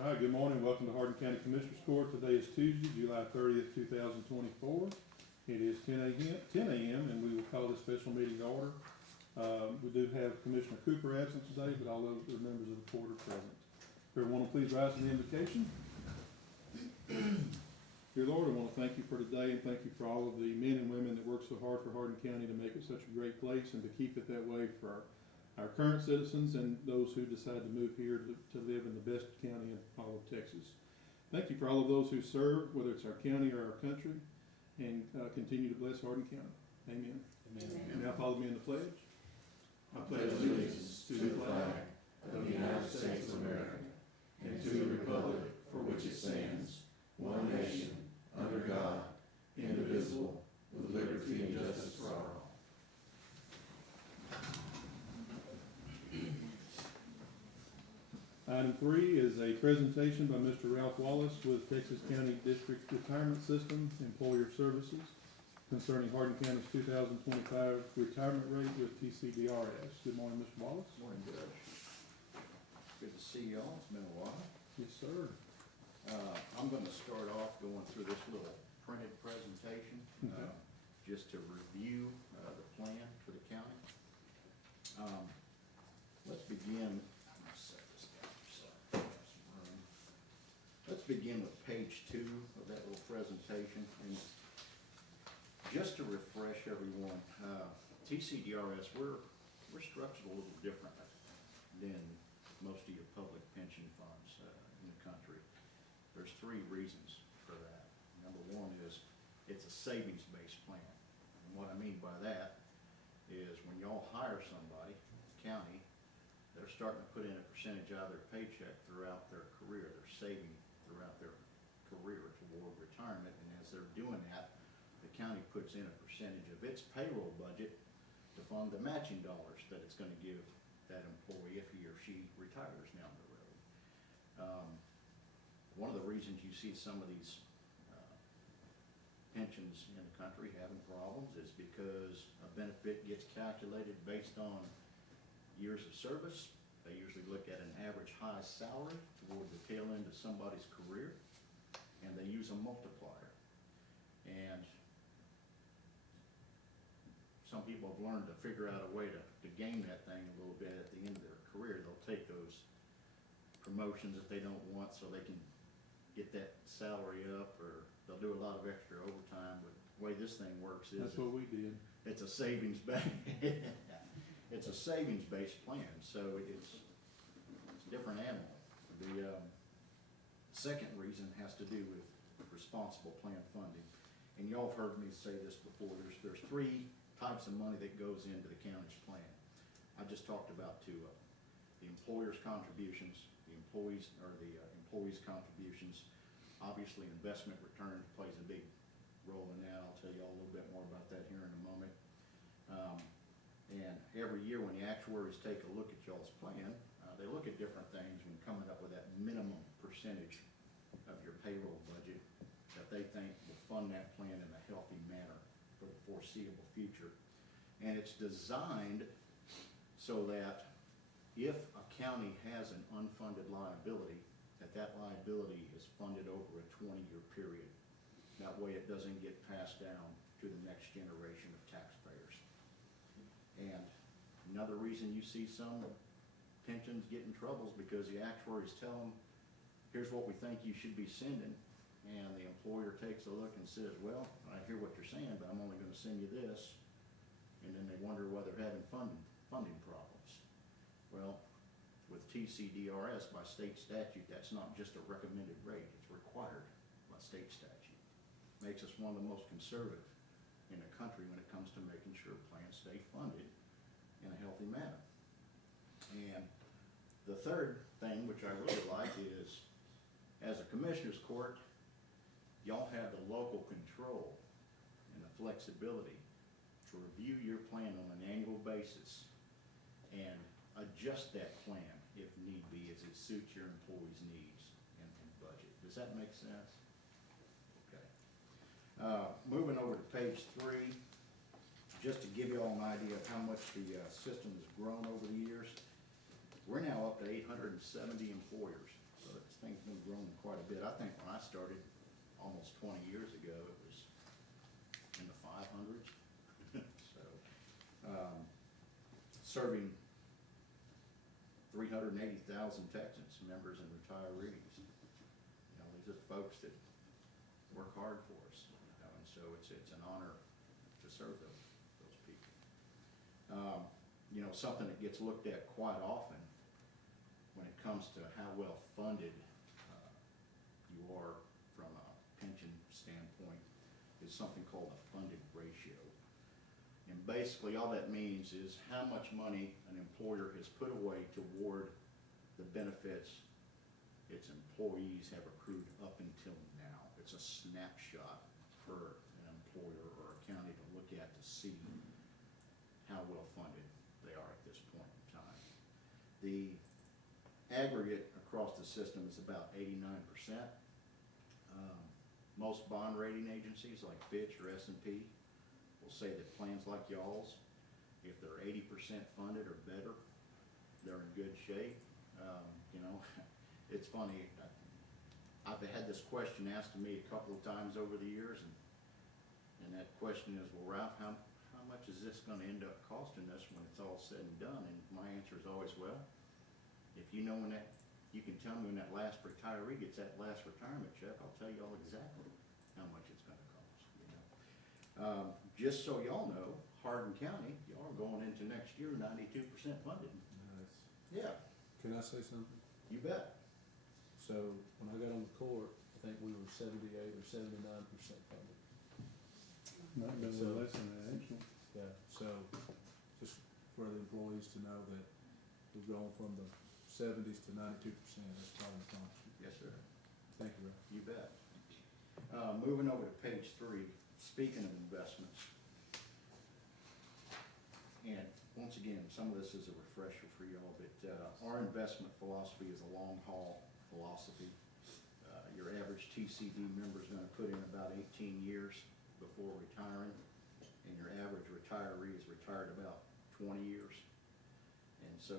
All right, good morning. Welcome to Hardin County Commissioners Court. Today is Tuesday, July 30th, 2024. It is 10 a.m., and we will call this special meeting to order. We do have Commissioner Cooper absent today, but all of the members of the court are present. Everyone will please rise for the invocation. Dear Lord, I want to thank you for today and thank you for all of the men and women that work so hard for Hardin County to make it such a great place and to keep it that way for our current citizens and those who decide to move here to live in the best county in all of Texas. Thank you for all of those who serve, whether it's our county or our country, and continue to bless Hardin County. Amen. Amen. Now follow me in the pledge. I pledge allegiance to the flag of the United States of America and to the republic for which it stands, one nation, under God, indivisible, with liberty and justice for all. Item 3 is a presentation by Mr. Ralph Wallace with Texas County District Retirement System Employer Services concerning Hardin County's 2025 retirement rate with TCDRS. Good morning, Mr. Wallace. Good morning, Judge. Good to see y'all. It's been a while. Yes, sir. I'm going to start off going through this little printed presentation, Okay. just to review the plan for the county. Let's begin. Set this down so I have some room. Let's begin with page 2 of that little presentation. And just to refresh everyone, TCDRS, we're structured a little differently than most of your public pension funds in the country. There's 3 reasons for that. Number 1 is it's a savings-based plan. And what I mean by that is when y'all hire somebody, county, they're starting to put in a percentage out of their paycheck throughout their career. They're saving throughout their career toward retirement, and as they're doing that, the county puts in a percentage of its payroll budget to fund the matching dollars that it's going to give that employee if he or she retires down the road. One of the reasons you see some of these pensions in the country having problems is because a benefit gets calculated based on years of service. They usually look at an average high salary toward the tail end of somebody's career, and they use a multiplier. And some people have learned to figure out a way to game that thing a little bit at the end of their career. They'll take those promotions that they don't want so they can get that salary up, or they'll do a lot of extra overtime. But the way this thing works is That's what we did. it's a savings it's a savings-based plan, so it's a different animal. The second reason has to do with responsible plan funding. And y'all have heard me say this before. There's 3 types of money that goes into the county's plan. I just talked about 2 of them. The employer's contributions, the employees' contributions. Obviously, investment return plays a big role in that. I'll tell you all a little bit more about that here in a moment. And every year when the actuaries take a look at y'all's plan, they look at different things when coming up with that minimum percentage of your payroll budget that they think will fund that plan in a healthy manner for the foreseeable future. And it's designed so that if a county has an unfunded liability, that liability is funded over a 20-year period. That way it doesn't get passed down to the next generation of taxpayers. And another reason you see some pensions get in trouble is because the actuaries tell them, here's what we think you should be sending, and the employer takes a look and says, well, I hear what you're saying, but I'm only going to send you this, and then they wonder why they're having funding problems. Well, with TCDRS, by state statute, that's not just a recommended rate, it's required by state statute. Makes us one of the most conservative in the country when it comes to making sure plans stay funded in a healthy manner. And the third thing, which I really like, is as a commissioner's court, y'all have the local control and the flexibility to review your plan on an annual basis and adjust that plan if need be as it suits your employees' needs and budget. Does that make sense? Okay. Moving over to page 3, just to give you all an idea of how much the system has grown over the years. We're now up to 870 employers, so it's thing's been growing quite a bit. I think when I started almost 20 years ago, it was in the 500s. So, serving 380,000 Texans, members and retirees. You know, these are folks that work hard for us, you know, and so it's an honor to serve those people. You know, something that gets looked at quite often when it comes to how well funded you are from a pension standpoint is something called a funded ratio. And basically all that means is how much money an employer has put away toward the benefits its employees have accrued up until now. It's a snapshot for an employer or a county to look at to see how well funded they are at this point in time. The aggregate across the system is about 89%. Most bond rating agencies like Fitch or S&P will say that plans like y'all's, if they're 80% funded or better, they're in good shape. You know, it's funny, I've had this question asked to me a couple of times over the years, and that question is, well, Ralph, how much is this going to end up costing us when it's all said and done? And my answer is always, well, if you know when that, you can tell me when that last retiree gets that last retirement check, I'll tell you all exactly how much it's going to cost. You know? Just so y'all know, Hardin County, y'all are going into next year 92% funded. Nice. Yeah, Can I say something? you bet. So when I got on the court, I think we were 78 or 79% funded. Might have been a So- little less than that, actually. Yeah. So just for the employees to know that we've gone from the 70s to 92%. That's quite an accomplishment. Yes, sir. Thank you, Ralph. You bet. Moving over to page 3, speaking of investments. And once again, some of this is a refresher for y'all, but our investment philosophy is a long haul philosophy. Your average TCD member is going to put in about 18 years before retiring, and your average retiree is retired about 20 years. And so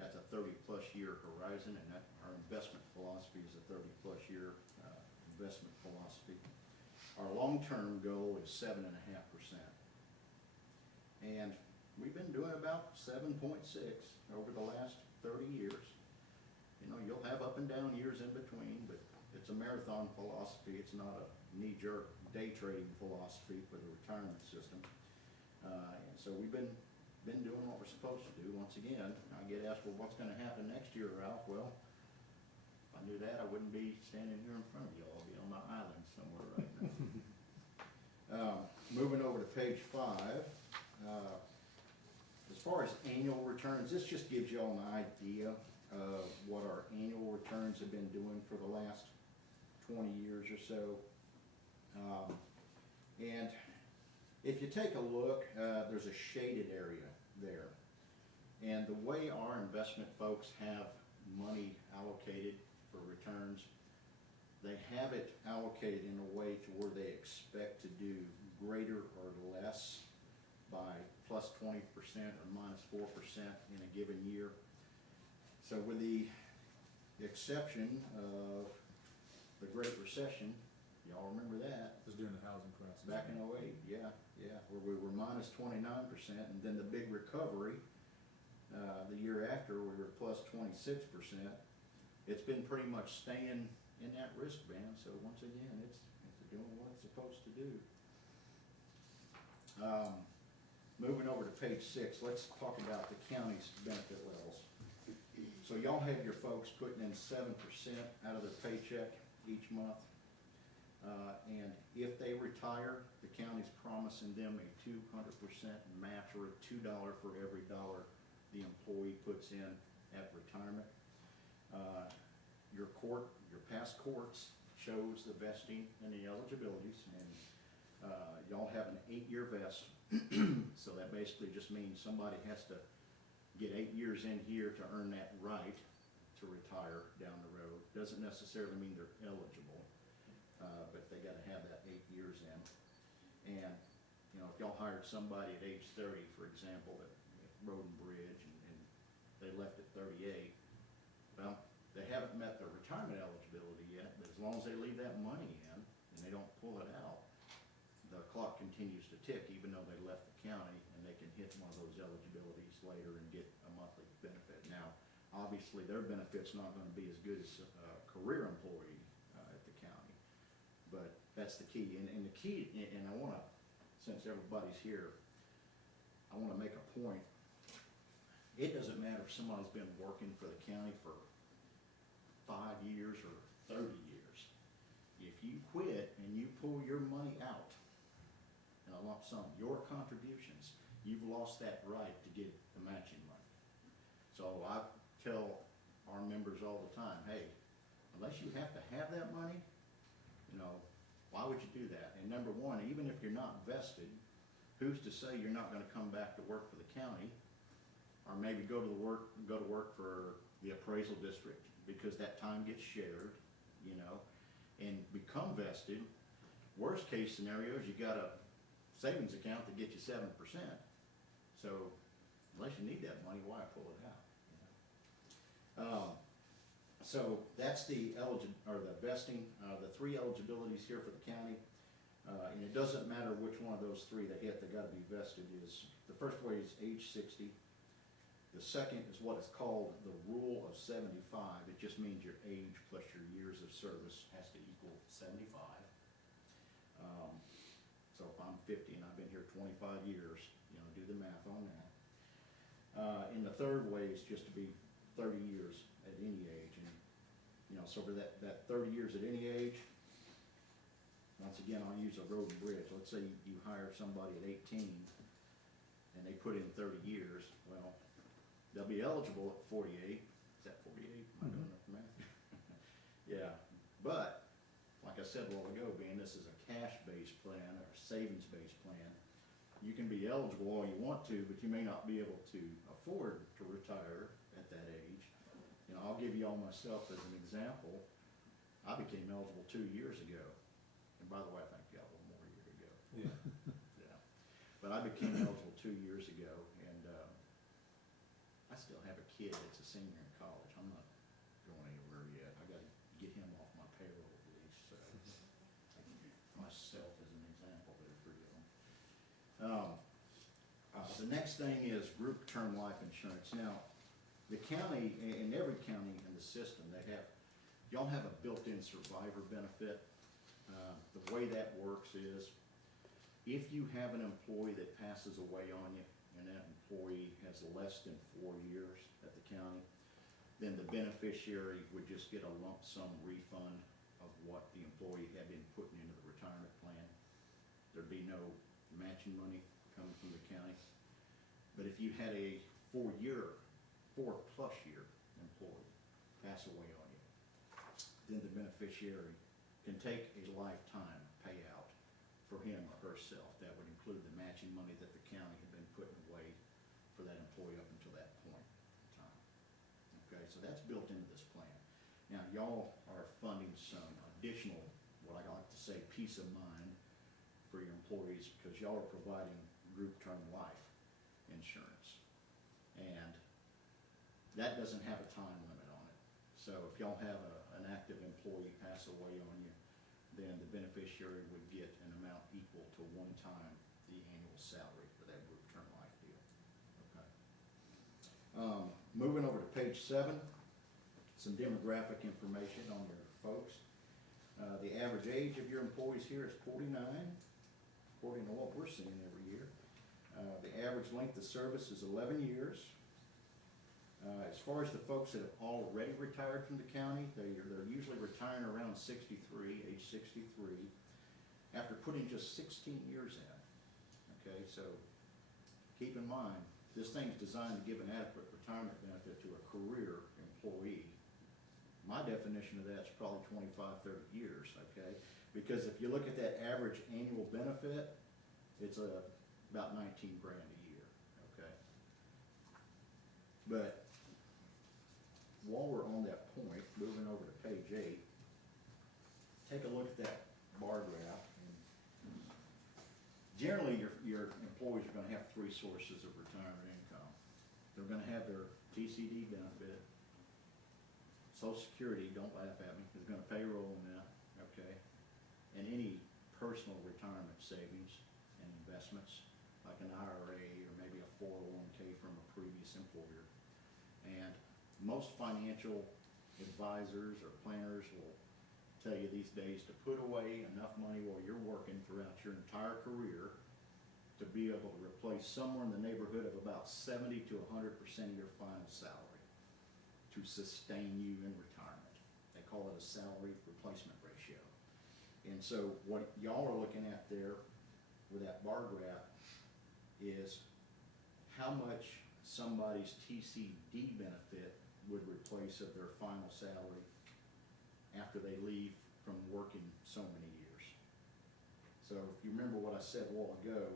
that's a 30-plus year horizon, and that our investment philosophy is a 30-plus year investment philosophy. Our long-term goal is 7.5%. And we've been doing about 7.6 over the last 30 years. You know, you'll have up and down years in between, but it's a marathon philosophy. It's not a knee-jerk day trading philosophy for the retirement system. And so we've been doing what we're supposed to do. Once again, I get asked, well, what's going to happen next year, Ralph? Well, if I knew that, I wouldn't be standing here in front of you all. I'd be on my island somewhere right now. Moving over to page 5. As far as annual returns, this just gives you all an idea of what our annual returns have been doing for the last 20 years or so. And if you take a look, there's a shaded area there. And the way our investment folks have money allocated for returns, they have it allocated in a way to where they expect to do greater or less by plus 20% or minus 4% in a given year. So with the exception of the Great Recession, y'all remember that? It was during the housing crisis. Back in 08, yeah, where we were minus 29%, and then the big recovery, the year after, we were plus 26%. It's been pretty much staying in that risk band, so once again, it's doing what it's supposed to do. Moving over to page 6, let's talk about the county's benefit levels. So y'all have your folks putting in 7% out of their paycheck each month. And if they retire, the county's promising them a 200% match, or a $2 for every dollar the employee puts in at retirement. Your past courts shows the vesting and the eligibilities, and y'all have an 8-year vest. So that basically just means somebody has to get 8 years in here to earn that right to retire down the road. Doesn't necessarily mean they're eligible. But they got to have that 8 years in. And, you know, if y'all hired somebody at age 30, for example, at Road and Bridge, and they left at 38, well, they haven't met their retirement as they leave that money in and they don't pull it out, the clock continues to tick even though they left the county, and they can hit one of those eligibilities later and get a monthly benefit. Now, obviously, their benefit's not gonna be as good as a career employee at the county, but that's the key. And the key, and I wanna, since everybody's here, I wanna make a point. It doesn't matter if somebody's been working for the county for 5 years or 30 years. If you quit and you pull your money out in a lump sum, your contributions, you've lost that right to get the matching money. So I tell our members all the time, hey, unless you have to have that money, you know, why would you do that? And number one, even if you're not vested, who's to say you're not gonna come back to work for the county? Or maybe go to work for the appraisal district, because that time gets shared, you know, and become vested. Worst case scenario is you got a savings account that gets you 7%. So unless you need that money, why pull it out? You know? So that's the vesting, the 3 eligibilities here for the county. And it doesn't matter which one of those 3 they hit, they gotta be vested. The first way is age 60. The second is what is called the rule of 75. It just means your age plus your years of service has to equal 75. So if I'm 50 and I've been here 25 years, you know, do the math on that. And the third way is just to be 30 years at any age. And, you know, so for that 30 years at any age, once again, I'll use a road and bridge. Let's say you hire somebody at 18 and they put in 30 years. Well, they'll be eligible at 48. Is that 48? Am I doing enough math? Yeah, but like I said a while ago, being this is a cash-based plan or a savings-based plan, you can be eligible all you want to, but you may not be able to afford to retire at that age. You know, I'll give you all myself as an example. I became eligible 2 years ago, and by the way, I think you got one more year to go. Yeah. Yeah, but I became eligible 2 years ago, and I still have a kid that's a senior in college. I'm not going anywhere yet. I gotta get him off my payroll at least, so. Myself as an example there for you. The next thing is group term life insurance. Now, the county, in every county in the system, y'all have a built-in survivor benefit. The way that works is, if you have an employee that passes away on you, and that employee has less than 4 years at the county, then the beneficiary would just get a lump sum refund of what the employee had been putting into the retirement plan. There'd be no matching money coming from the county. But if you had a 4+ year employee pass away on you, then the beneficiary can take a lifetime payout for him or herself. That would include the matching money that the county had been putting away for that employee up until that point in time. Okay, so that's built into this plan. Now, y'all are funding some additional, what I like to say, peace of mind for your employees, because y'all are providing group term life insurance. And that doesn't have a time limit on it. So if y'all have an active employee pass away on you, then the beneficiary would get an amount equal to 1 time the annual salary for that group term life deal. Okay. Moving over to page 7, some demographic information on your folks. The average age of your employees here is 49, according to what we're seeing every year. The average length of service is 11 years. As far as the folks that have already retired from the county, they're usually retiring around 63, age 63, after putting just 16 years in. Okay, so keep in mind, this thing's designed to give an adequate retirement benefit to a career employee. My definition of that's probably 25, 30 years, okay? Because if you look at that average annual benefit, it's about 19 grand a year, okay? But while we're on that point, moving over to page 8, take a look at that bar graph. Generally, your employees are going to have 3 sources of retirement income. They're going to have their TCD benefit, Social Security, don't laugh at me, they're going to payroll on that, okay? And any personal retirement savings and investments, like an IRA or maybe a 401k from a previous employer. And most financial advisors or planners will tell you these days to put away enough money while you're working throughout your entire career to be able to replace somewhere in the neighborhood of about 70 to 100% of your final salary to sustain you in retirement. They call it a salary replacement ratio. And so what y'all are looking at there with that bar graph is how much somebody's TCD benefit would replace of their final salary after they leave from working so many years. So if you remember what I said a while ago,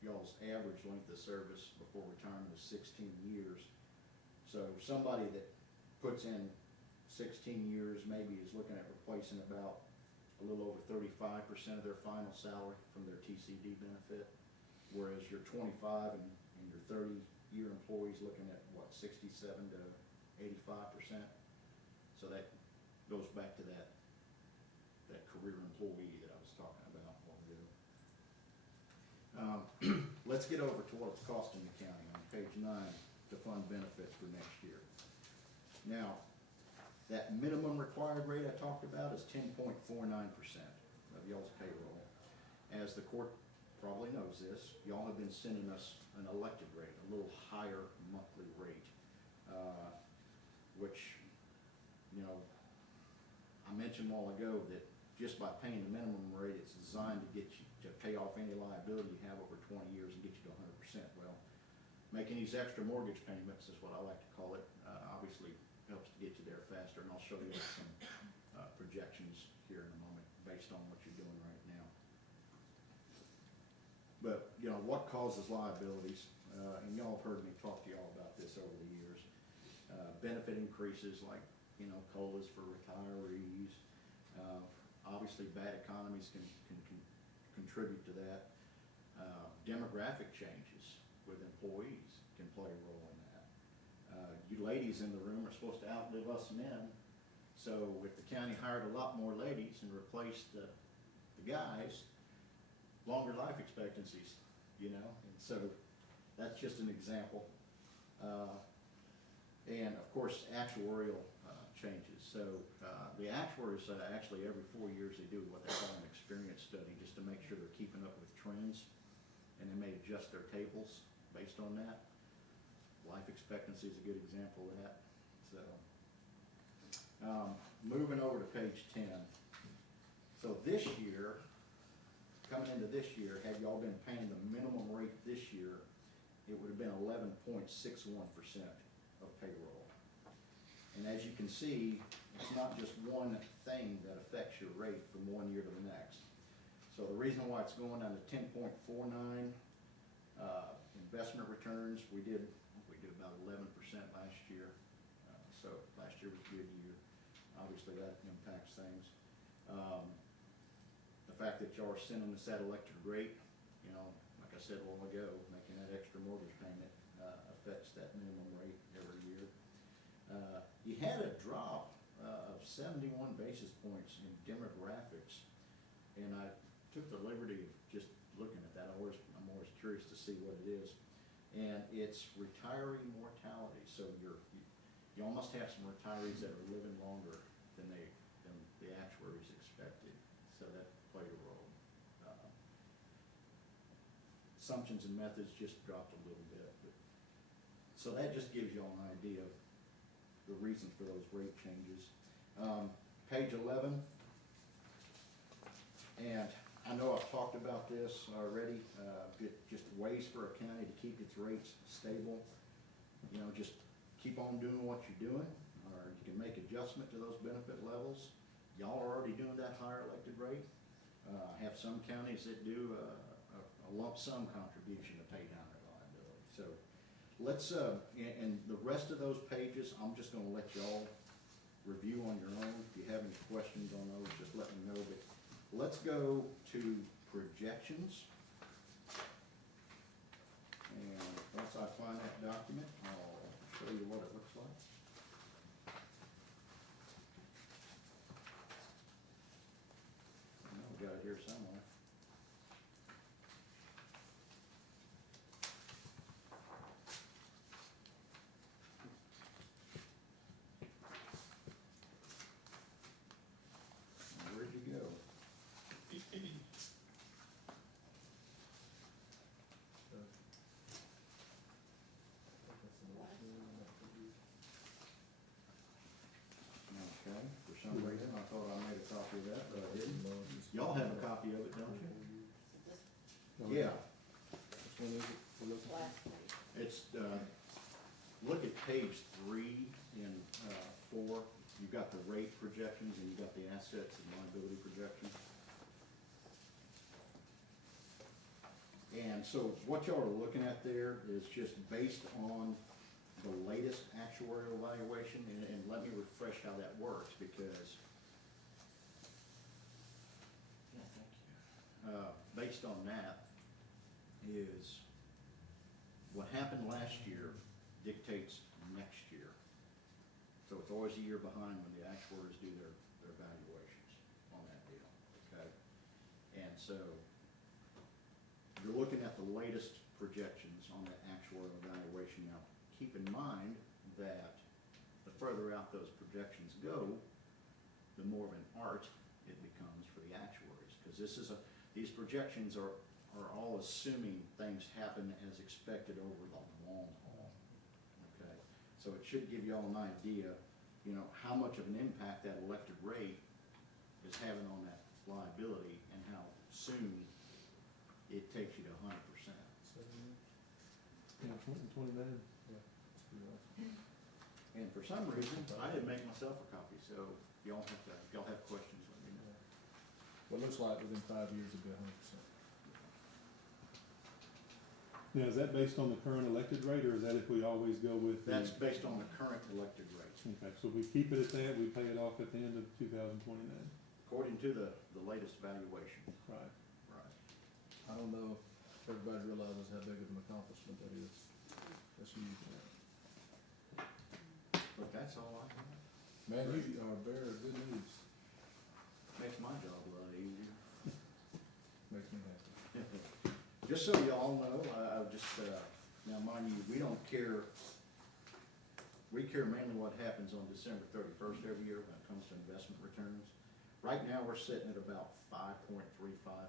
y'all's average length of service before retirement is 16 years. So somebody that puts in 16 years maybe is looking at replacing about a little over 35% of their final salary from their TCD benefit, whereas your 25 and your 30-year employees looking at what, 67 to 85%. So that goes back to that career employee that I was talking about a while ago. Let's get over to what it's costing the county on page 9 to fund benefits for next year. Now, that minimum required rate I talked about is 10.49% of y'all's payroll. As the court probably knows this, y'all have been sending us an elected rate, a little higher monthly rate, which, you know, I mentioned a while ago that just by paying the minimum rate, it's designed to get you to pay off any liability you have over 20 years and get you to 100%. Well, making these extra mortgage payments is what I like to call it, obviously helps to get you there faster, and I'll show you some projections here in a moment based on what you're doing right now. But, you know, what causes liabilities, and y'all have heard me talk to y'all about this over the years. Benefit increases like, you know, COLAs for retirees. Obviously, bad economies can contribute to that. Demographic changes with employees can play a role in that. You ladies in the room are supposed to outlive us men, so if the county hired a lot more ladies and replaced the guys, longer life expectancies, you know, and so that's just an example. And of course, actuarial changes. So the actuaries actually every 4 years they do what they call an experience study just to make sure they're keeping up with trends, and they may adjust their tables based on that. Life expectancy is a good example of that. So moving over to page 10. So this year, coming into this year, had y'all been paying the minimum rate this year, it would have been 11.61% of payroll. And as you can see, it's not just one thing that affects your rate from one year to the next. So the reason why it's going down to 10.49, investment returns, we did about 11% last year. So last year was a good year. Obviously that impacts things. The fact that y'all are sending us that electric rate, you know, like I said a while ago, making that extra mortgage payment affects that minimum rate every year. You had a drop of 71 basis points in demographics, and I took the liberty of just looking at that. I'm always curious to see what it is, and it's retiree mortality. So y'all must have some retirees that are living longer than the actuaries expected. So that played a role. Assumptions and methods just dropped a little bit, so that just gives y'all an idea of the reason for those rate changes. Page 11, and I know I've talked about this already, just ways for a county to keep its rates stable. You know, just keep on doing what you're doing, or you can make adjustment to those benefit levels. Y'all are already doing that higher elected rate. I have some counties that do a lump sum contribution to pay down their liability. So let's, and the rest of those pages, I'm just gonna let y'all review on your own. If you have any questions on those, just let me know. But let's go to projections. And once I find that document, I'll show you what it looks like. here somewhere. Where'd you go? Okay, for some reason, I thought I made a copy of that, but I didn't. Y'all have a copy of it, don't you? Yeah, Which one is it? We're looking for? Last page. it's, look at page 3 in, 4. You've got the rate projections and you've got the assets and liability projections. And so what y'all are looking at there is just based on the latest actuarial evaluation, and let me refresh how that works, because based on that is what happened last year dictates next year. So it's always a year behind when the actuaries do their evaluations on that deal, okay? And so you're looking at the latest projections on that actuarial evaluation. Now, keep in mind that the further out those projections go, the more of an art it becomes for the actuaries. Because these projections are all assuming things happen as expected over the long haul, okay? So it should give you all an idea, you know, how much of an impact that elected rate is having on that liability and how soon it takes you to 100%. 7 years? Yeah, 29. Yeah, that's pretty awesome. And for some reason, I didn't make myself a copy, so if y'all have questions, let me know. Well, it looks like within 5 years it'll be 100%. Now, is that based on the current elected rate, or is that if we always go with the? That's based on the current elected rates. Okay, so if we keep it at that, we pay it off at the end of 2029. According to the latest valuation. Right. Right. I don't know if everybody realizes how big of an accomplishment that is. That's huge. But that's all I have. Man, you are bearer of good news. Makes my job a lot easier. Makes me happy. Just so y'all know, now mind you, we don't care, we care mainly what happens on December 31st every year when it comes to investment returns. Right now, we're sitting at about 5.35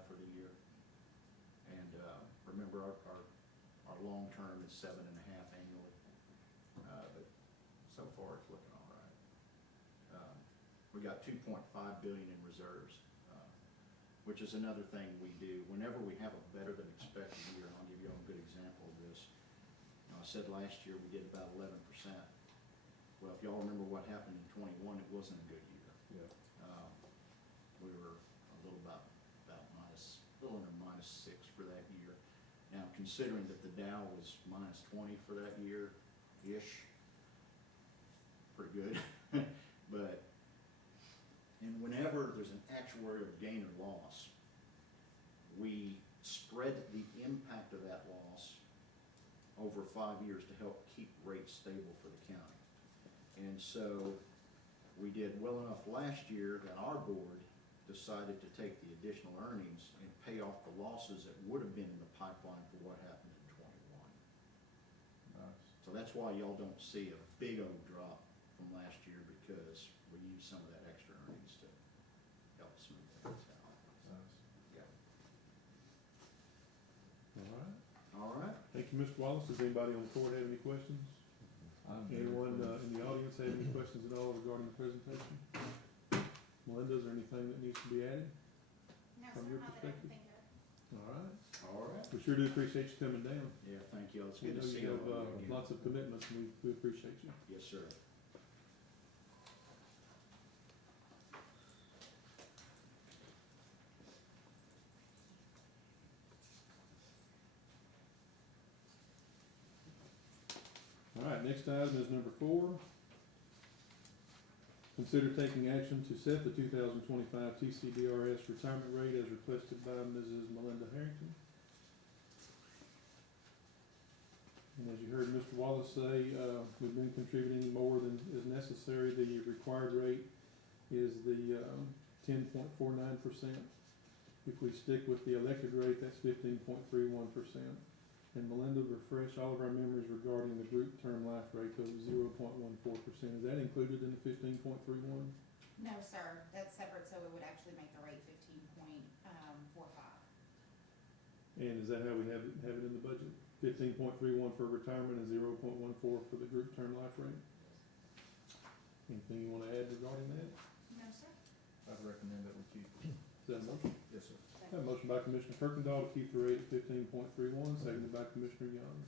for the year. And remember, our long term is 7.5 annually. But so far, it's looking all right. We got 2.5 billion in reserves, which is another thing we do. Whenever we have a better than expected year, and I'll give you all a good example of this. You know, I said last year we did about 11%. Well, if y'all remember what happened in 21, it wasn't a good year. Yeah. We were a little under -6 for that year. Now, considering that the Dow was -20 for that year-ish, pretty good. But, and whenever there's an actuarial gain or loss, we spread the impact of that loss over 5 years to help keep rates stable for the county. And so we did well enough last year that our board decided to take the additional earnings and pay off the losses that would have been in the pipeline for what happened in 21. Nice. So that's why y'all don't see a big old drop from last year, because we used some of that extra earnings to help smooth things out. Nice. Yeah. All right. All right. Thank you, Mr. Wallace. Does anybody on the court have any questions? Anyone in the audience have any questions at all regarding the presentation? Melinda, is there anything that needs to be added No, from your not that I can perspective? think of. All right. All right. We sure do appreciate you coming down. Yeah, thank you. It's We good know to see you you. have lots of commitments, and we appreciate you. Yes, sir. All right, next item is number 4. Consider taking action to set the 2025 TCDRS retirement rate as requested by Mrs. Melinda Harrington. And as you heard Mr. Wallace say, we've been contributing more than is necessary. The required rate is the 10.49%. If we stick with the elected rate, that's 15.31%. And Melinda, refresh all of our memories regarding the group term life rate of 0.14%. Is that included in the 15.31? No, sir, that's separate, so it would actually make the rate 15.45. And is that how we have it in the budget? 15.31 for retirement and 0.14 for the group term life rate? Anything you wanna add regarding that? No, sir. I'd recommend that we keep it. Is that a motion? Yes, sir. I have a motion by Commissioner Kirkendall to keep the rate at 15.31, seconded by Commissioner Young.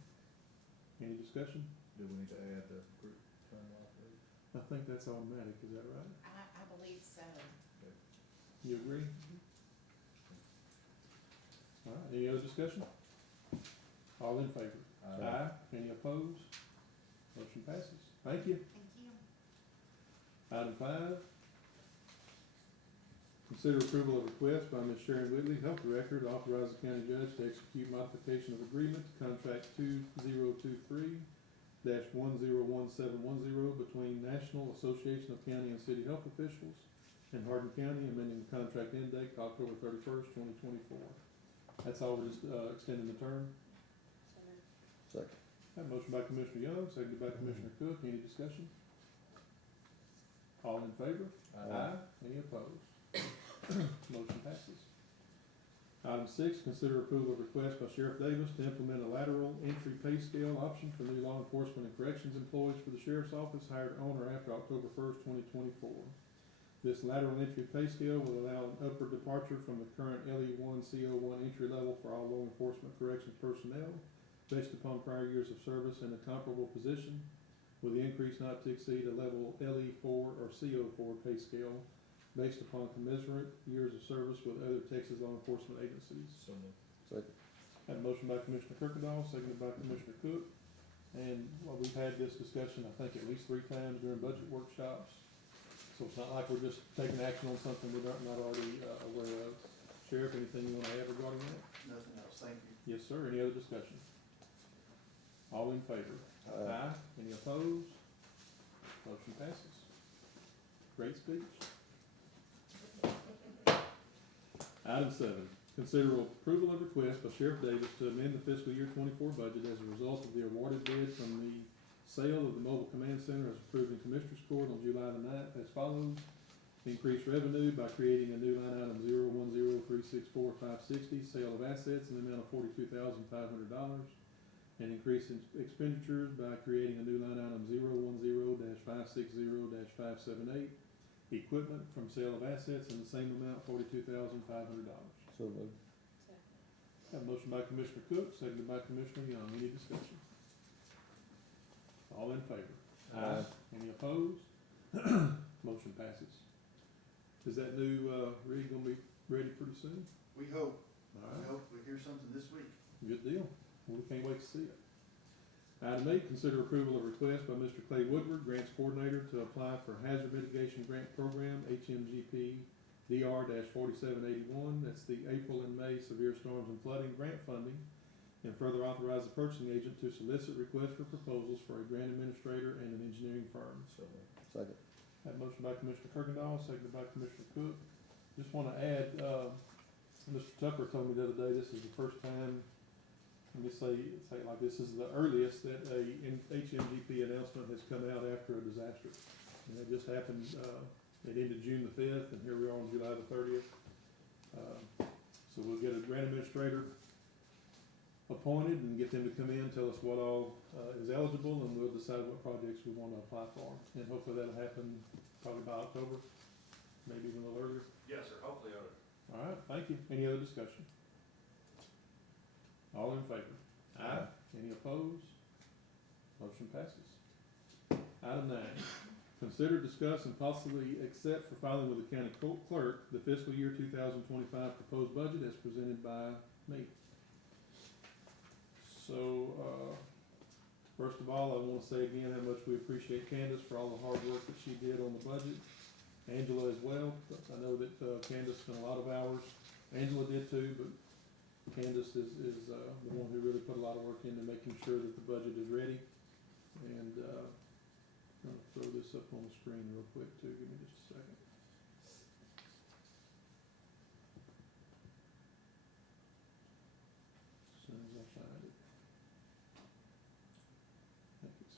Any discussion? Do we need to add the group term life rate? I think that's automatic, is that right? I believe so. You agree? All right, any other discussion? All in favor? Aye. Any opposed? Motion passes. Thank you. Thank you. Item 5, consider approval of request by Ms. Sharon Whitley, Health Director, to authorize the county judge to execute modification of agreement to contract 2023-101710 between National Association of County and City Health Officials and Hardin County, amending the contract end date to October 31st, 2024. That's all, we're just extending the term. Second. Have a motion by Commissioner Young, seconded by Commissioner Cook. Any discussion? All in favor? Any opposed? Motion passes. Item 6, consider approval of request by Sheriff Davis to implement a lateral entry pay scale option for new law enforcement and corrections employees for the Sheriff's Office hired on or after October 1st, 2024. This lateral entry pay scale will allow an upward departure from the current LE1 CO1 entry level for all law enforcement corrections personnel based upon prior years of service in a comparable position, with the increase not to exceed a level LE4 or CO4 pay scale based upon commensurate years of service with other Texas law enforcement agencies. So moved. Second. Had a motion by Commissioner Kirkendall, seconded by Commissioner Cook. And we've had this discussion, I think, at least 3 times during budget workshops. So it's not like we're just taking action on something we're not already aware of. Sheriff, anything you want to add regarding that? Nothing else, thank you. Yes, sir. Any other discussion? All in favor? Aye. Any opposed? Motion passes. Great speech. Item 7, consider approval of request by Sheriff Davis to amend the fiscal year 24 budget as a result of the awarded bid from the sale of the mobile command center as approved in Commissioners Court on July the 9th as follows. Increase revenue by creating a new line item 010364560, sale of assets in the amount of $42,500. And increase in expenditures by creating a new line item 010-560-578, equipment from sale of assets in the same amount, $42,500. So moved. Have a motion by Commissioner Cook, seconded by Commissioner Young. Any discussion? All in favor? Aye. Any opposed? Motion passes. Is that new rig gonna be ready pretty soon? We hope, All we right, hope we hear something this week. good deal. We can't wait to see it. Item 8, consider approval of request by Mr. Clay Woodward, Grants Coordinator, to apply for Hazard Mitigation Grant Program, HMGP DR-4781. That's the April and May severe storms and flooding grant funding. And further authorize the purchasing agent to solicit requests for proposals for a grant administrator and an engineering firm. So moved. Second. Have a motion by Commissioner Kirkendall, seconded by Commissioner Cook. Just want to add, Mr. Tucker told me the other day, this is the first time, let me say it like this is the earliest that a HMGP announcement has come out after a disaster. And that just happened, it ended June the 5th, and here we are on July the 30th. So we'll get a grant administrator appointed and get them to come in, tell us what all is eligible, and we'll decide what projects we want to apply for. And hopefully that'll happen probably by October, maybe even a little earlier. Yes, sir, hopefully, All right, thank you. Any other discussion? All in favor? Aye. Any opposed? Motion passes. Item 9, consider, discuss, and possibly accept for filing with the county clerk the fiscal year 2025 proposed budget as presented by me. So, first of all, I want to say again how much we appreciate Candace for all the hard work that she did on the budget. Angela as well. I know that Candace spent a lot of hours. Angela did too, but Candace is the one who really put a lot of work into making sure that the budget is ready. And I'm going to throw this up on the screen real quick too. Give me just a second.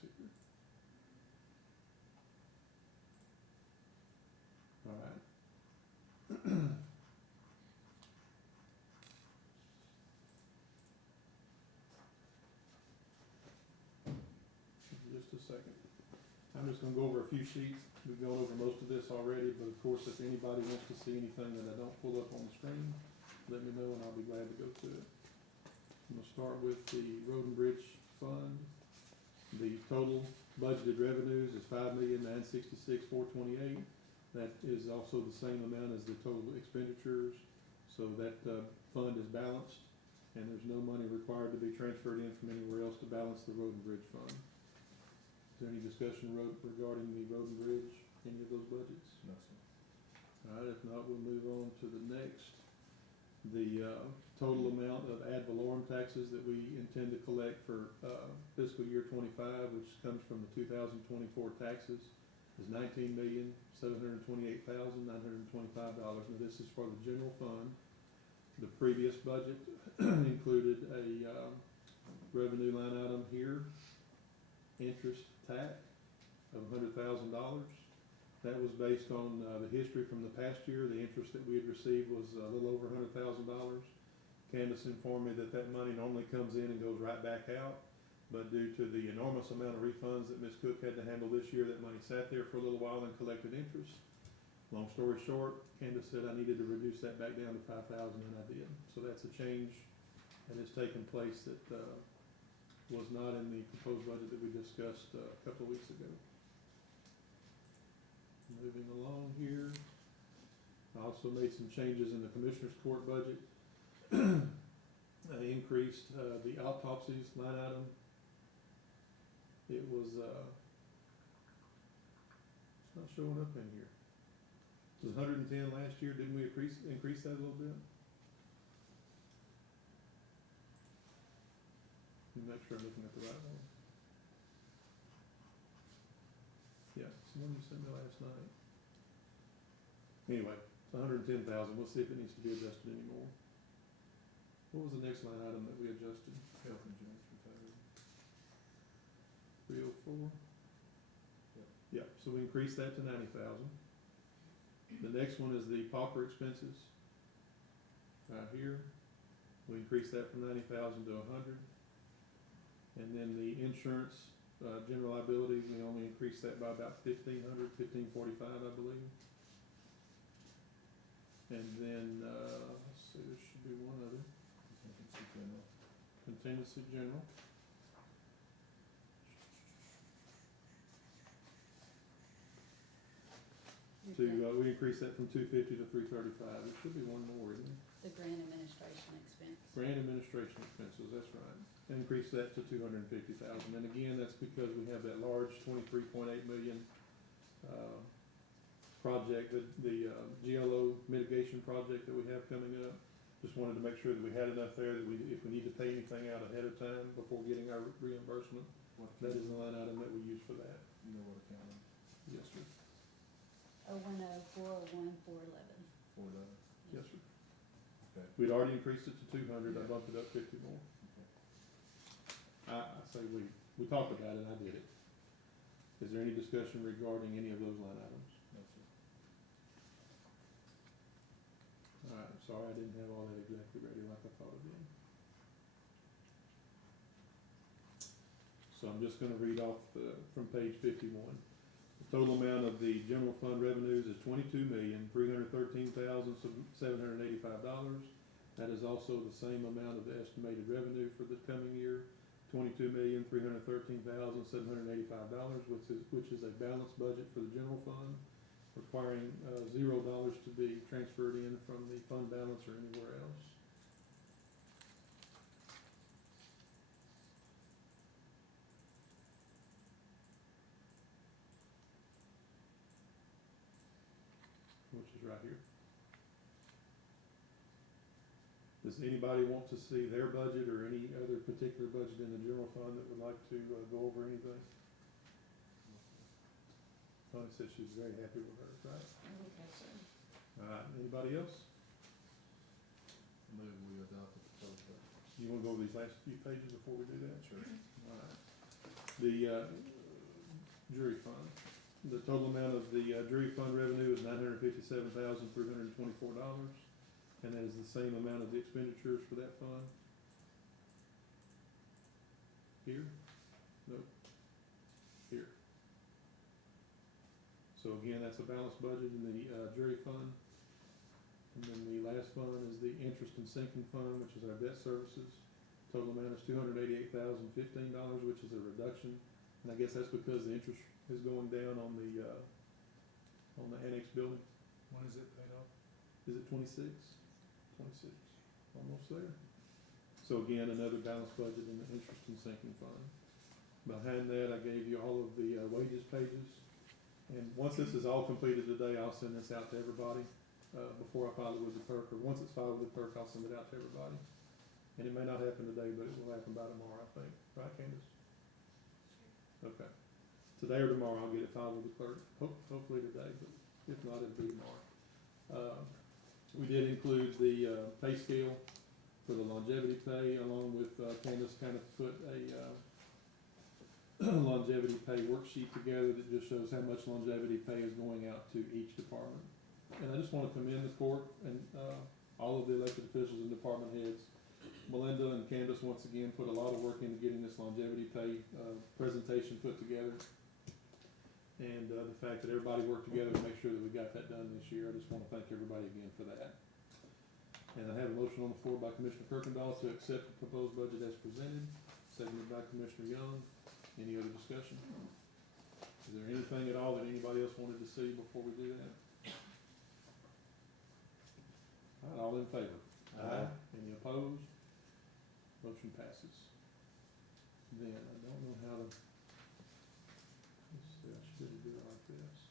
see here. All right. Just a second. I'm just gonna go over a few sheets. We've gone over most of this already, but of course, if anybody wants to see anything that I don't pull up on the screen, let me know and I'll be glad to go to it. I'm gonna start with the Road and Bridge Fund. The total budgeted revenues is $5,966,428. That is also the same amount as the total expenditures, so that fund is balanced, and there's no money required to be transferred in from anywhere else to balance the Road and Bridge Fund. Is there any discussion regarding the Road and Bridge, any of those budgets? No, sir. All right, if not, we'll move on to the next. The total amount of ad valorem taxes that we intend to collect for fiscal year '25, which comes from the 2024 taxes, is $19,728,925. Now, this is for the general fund. The previous budget included a revenue line item here, interest TAC of $100,000. That was based on the history from the past year. The interest that we had received was a little over $100,000. Candace informed me that that money normally comes in and goes right back out, but due to the enormous amount of refunds that Ms. Cook had to handle this year, that money sat there for a little while and collected interest. Long story short, Candace said I needed to reduce that back down to $5,000, and I did. So that's a change that has taken place that was not in the proposed budget that we discussed a couple of weeks ago. Moving along here, I also made some changes in the Commissioners Court budget. I increased the autopsies line item. It was, it's not showing up in here. It was 110 last year. Didn't we increase that a little bit? Let me make sure I'm looking at the right one. Yeah, it's the one you sent me last night. Anyway, it's 110,000. We'll see if it needs to be adjusted anymore. What was the next line item that we adjusted? Health insurance retired. 304? Yep. Yeah, so we increased that to 90,000. The next one is the pauper expenses. Right here, we increased that from 90,000 to 100. And then the insurance, general liability, we only increased that by about 1,500, 1,545, I believe. And then, let's see, there should be one other. Contingency general. We increased that from 250 to 335. There should be one more, isn't there? The grant administration expense. Grant administration expenses, that's right. Increased that to 250,000. And again, that's because we have that large 23.8 million project, the GLO mitigation project that we have coming up. Just wanted to make sure that we had enough there that if we need to pay anything out ahead of time before getting our reimbursement, that is the line item that we use for that. You know what account? Yes, sir. 010-401-411. $4. Yes, sir. Okay. We'd already increased it to 200. I bumped it up 50 more. I say we talked about it and I did it. Is there any discussion regarding any of those line items? No, sir. All right, sorry I didn't have all that exactly ready like I thought I did. So I'm just gonna read off from page 51. The total amount of the general fund revenues is $22,313,785. That is also the same amount of the estimated revenue for the coming year, $22,313,785, which is a balanced budget for the general fund, requiring $0 to be transferred in from the fund balance or anywhere else. Which is right here. Does anybody want to see their budget or any other particular budget in the general fund that would like to go over anything? Tony said she's very happy with hers, right? Okay, sir. All right, anybody else? Move we adopt the proposed budget. You wanna go over these last few pages before we do that? Sure. All right. The jury fund. The total amount of the jury fund revenue is $957,324, and that is the same amount of the expenditures for that fund. Here? Nope. Here. So again, that's a balanced budget in the jury fund. And then the last fund is the interest and sinking fund, which is our debt services. Total amount is $288,015, which is a reduction. And I guess that's because the interest is going down on the annex building. When is it paid off? Is it 26? 26, almost there. So again, another balanced budget in the interest and sinking fund. Behind that, I gave you all of the wages pages. And once this is all completed today, I'll send this out to everybody before I file it with the clerk, or once it's filed with the clerk, I'll send it out to everybody. And it may not happen today, but it will happen by tomorrow, I think. Right, Candace? Okay. Today or tomorrow, I'll get it filed with the clerk. Hopefully today, but if not, it'll be tomorrow. We did include the pay scale for the longevity pay, along with Candace kind of put a longevity pay worksheet together that just shows how much longevity pay is going out to each department. And I just want to commend the court and all of the elected officials and department heads. Melinda and Candace once again put a lot of work into getting this longevity pay presentation put together. And the fact that everybody worked together to make sure that we got that done this year, I just want to thank everybody again for that. And I have a motion on the floor by Commissioner Kirkendall to accept the proposed budget as presented, seconded by Commissioner Young. Any other discussion? Is there anything at all that anybody else wanted to see before we do that? All right, all in favor? Aye. Any opposed? Motion passes. Then, I don't know how to, let's see, I should do it like this.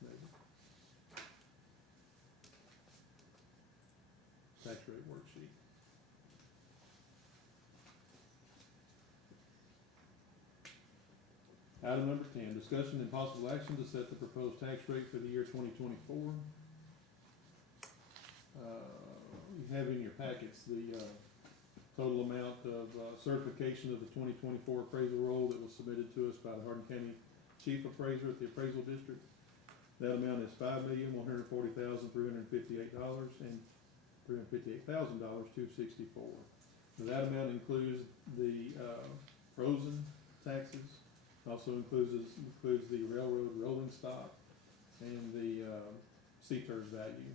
Maybe. Tax rate worksheet. Item number 10, discussion and possible action to set the proposed tax rate for the year 2024. You have in your packets the total amount of certification of the 2024 appraisal roll that was submitted to us by the Hardin County Chief Appraiser at the Appraisal District. That amount is $5,140,358 and $358,264. That amount includes the frozen taxes, also includes the railroad rolling stock and the CTERS value.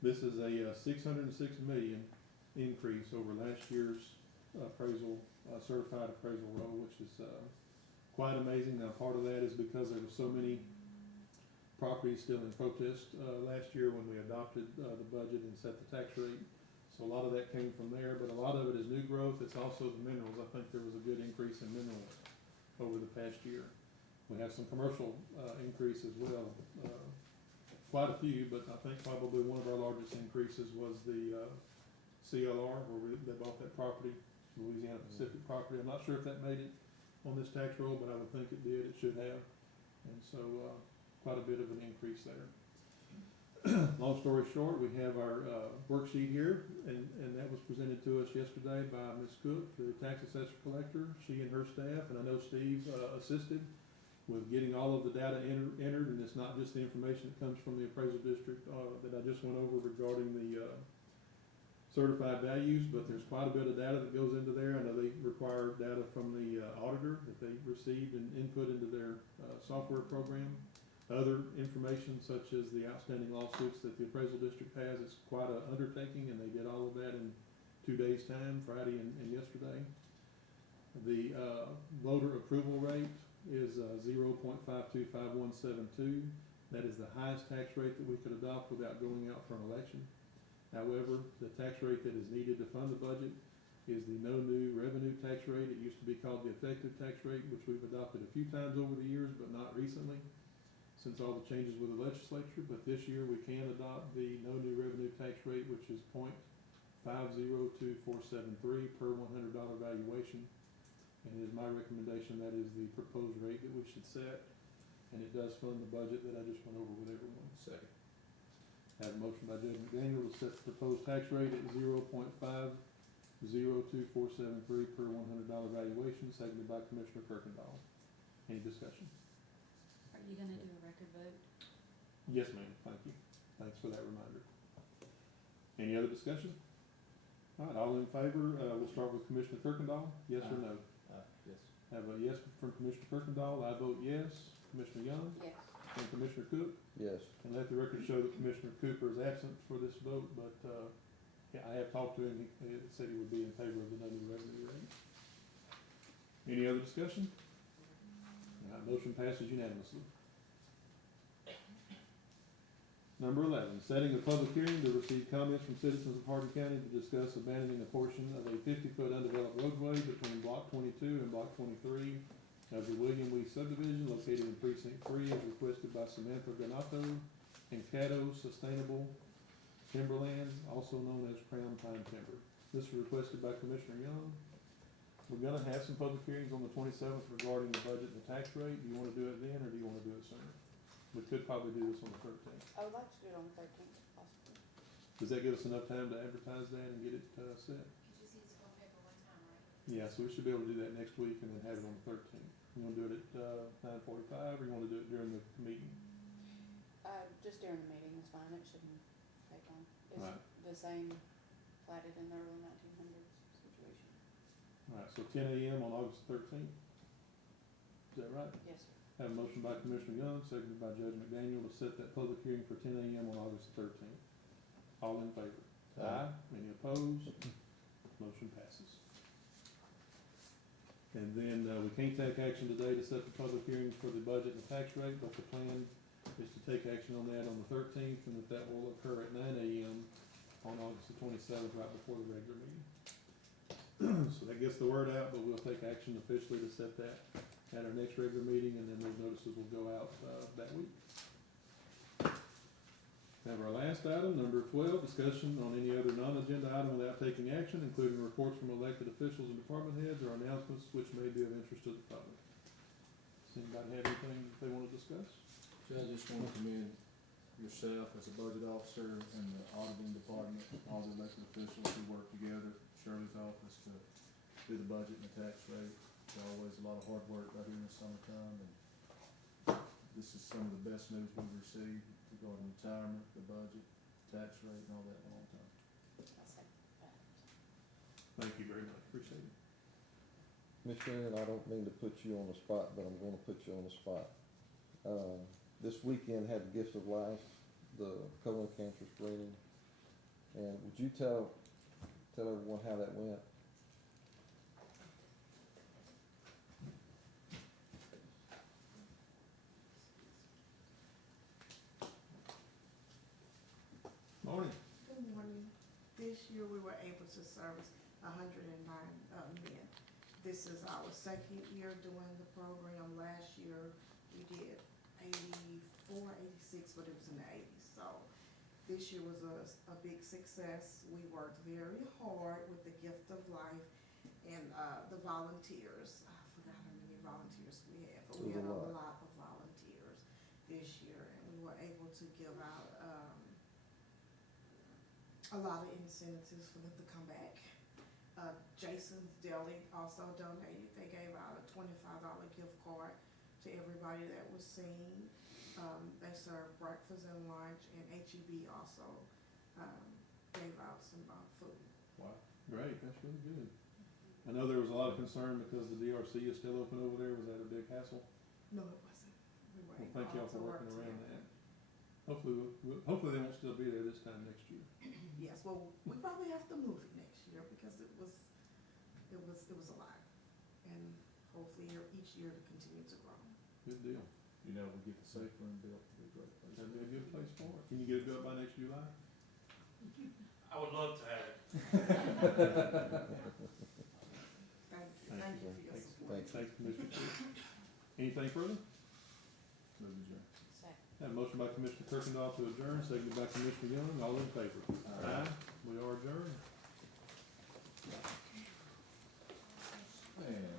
This is a $606 million increase over last year's appraisal, certified appraisal roll, which is quite amazing. Now, part of that is because there were so many properties still in protest last year when we adopted the budget and set the tax rate. So a lot of that came from there, but a lot of it is new growth. It's also the minerals. I think there was a good increase in minerals over the past year. We have some commercial increase as well. Quite a few, but I think probably one of our largest increases was the CLR, where they bought that property, Louisiana Pacific property. I'm not sure if that made it on this tax roll, but I would think it did. It should have. And so quite a bit of an increase there. Long story short, we have our worksheet here, and that was presented to us yesterday by Ms. Cook, the tax assessor collector. She and her staff, and I know Steve assisted with getting all of the data entered, and it's not just the information that comes from the appraisal district that I just went over regarding the certified values, but there's quite a bit of data that goes into there. I know they require data from the auditor that they received and input into their software program. Other information such as the outstanding lawsuits that the appraisal district has, it's quite an undertaking, and they did all of that in 2 days' time, Friday and yesterday. The voter approval rate is 0.525172. That is the highest tax rate that we could adopt without going out for an election. However, the tax rate that is needed to fund the budget is the no new revenue tax rate. It used to be called the effective tax rate, which we've adopted a few times over the years, but not recently, since all the changes with the legislature. But this year we can adopt the no new revenue tax rate, which is 0.502473 per $100 valuation. And it is my recommendation that is the proposed rate that we should set, and it does fund the budget that I just went over with everyone. Second. I have a motion by Judge McDaniel to set the proposed tax rate at 0.502473 per $100 valuation, seconded by Commissioner Kirkendall. Any discussion? Are you gonna do a record vote? Yes, ma'am, thank you. Thanks for that reminder. Any other discussion? All right, all in favor, we'll start with Commissioner Kirkendall, yes or no? Yes. Have a yes from Commissioner Kirkendall, I vote yes. Commissioner Young? Yes. And Commissioner Cook? Yes. And let the record show that Commissioner Cooper is absent for this vote, but, yeah, I have talked to him, he said he would be in favor of the no new revenue rate. Any other discussion? All right, motion passes unanimously. Number 11, setting a public hearing to receive comments from citizens of Hardin County to discuss abandoning a portion of a 50-foot undeveloped roadway between Block 22 and Block 23 of the William Lee subdivision located in Precinct 3 as requested by Samantha Donato and Caddo Sustainable Timberlands, also known as Crown Pine Timber. This was requested by Commissioner Young. We're gonna have some public hearings on the 27th regarding the budget and the tax rate. Do you wanna do it then, or do you wanna do it sooner? We could probably do this on the 13th. I would like to do it on the 13th if possible. Does that give us enough time to advertise that and get it, set? It just needs to go paper one time, right? Yeah, so we should be able to do that next week and then have it on the 13th. You wanna do it at, 9:45, or you wanna do it during the meeting? Just during the meeting is fine, it shouldn't take long. Right. It's the same platted in the early 1900s situation. Alright, so 10 a.m. on August 13th? Is that right? Yes, sir. Have a motion by Commissioner Young, seconded by Judge McDaniel to set that public hearing for 10 a.m. on August 13th. All in favor? Aye. Any opposed? Motion passes. And then, we can't take action today to set the public hearing for the budget and the tax rate, but the plan is to take action on that on the 13th, and that will occur at 9 a.m. on August the 27th, right before the regular meeting. So that gets the word out, but we'll take action officially to set that at our next regular meeting, and then those notices will go out, that week. Have our last item, number 12, discussion on any other non-agenda item without taking action, including reports from elected officials and department heads or announcements which may be of interest to the public. Does anybody have anything that they want to discuss? Judge, I just want to commend yourself as a budget officer and the auditing department, all the elected officials who work together, Shirley's office, to do the budget and the tax rate. It's always a lot of hard work right here in the summertime, and this is some of the best news we've received regarding retirement, the budget, tax rate, and all that in a long time. I'll say that. Thank you very much, appreciate it. Ms. Sharon, I don't mean to put you on the spot, but I'm gonna put you on the spot. This weekend had the Gift of Life, the colon cancer screening, and would you tell everyone how that went? Morning. Good morning. This year we were able to service 109 men. This is our second year doing the program. Last year we did 84, 86, but it was in the 80s. So this year was a big success. We worked very hard with the Gift of Life and the volunteers. I forgot how many volunteers we had, but we had a lot of volunteers this year, and we were able to give out a lot of incentives for them to come back. Jason's Deli also donated. They gave out a $25 gift card to everybody that was seen. They served breakfast and lunch, and HEB also gave out some food. Wow, great, that's really good. I know there was a lot of concern because the DRC is still open over there. Was that a big hassle? No, it wasn't. We were Well, able thank y'all to for work working around together. that. Hopefully they won't still be there this time next year. Yes, well, we probably have to move it next year because it was a lot, and hopefully each year to continue to grow. Good deal. You know, we get the safe room built, it'll be a great place. That'd be a good place for it. Can you get it built by next July? I would love to have it. Thank you for your Thanks. support. Thanks, Commissioner Cook. Anything further? Move adjourned. Second. Have a motion by Commissioner Kirkendall to adjourn, seconded by Commissioner Young. All in favor? Aye. We are adjourned. Man.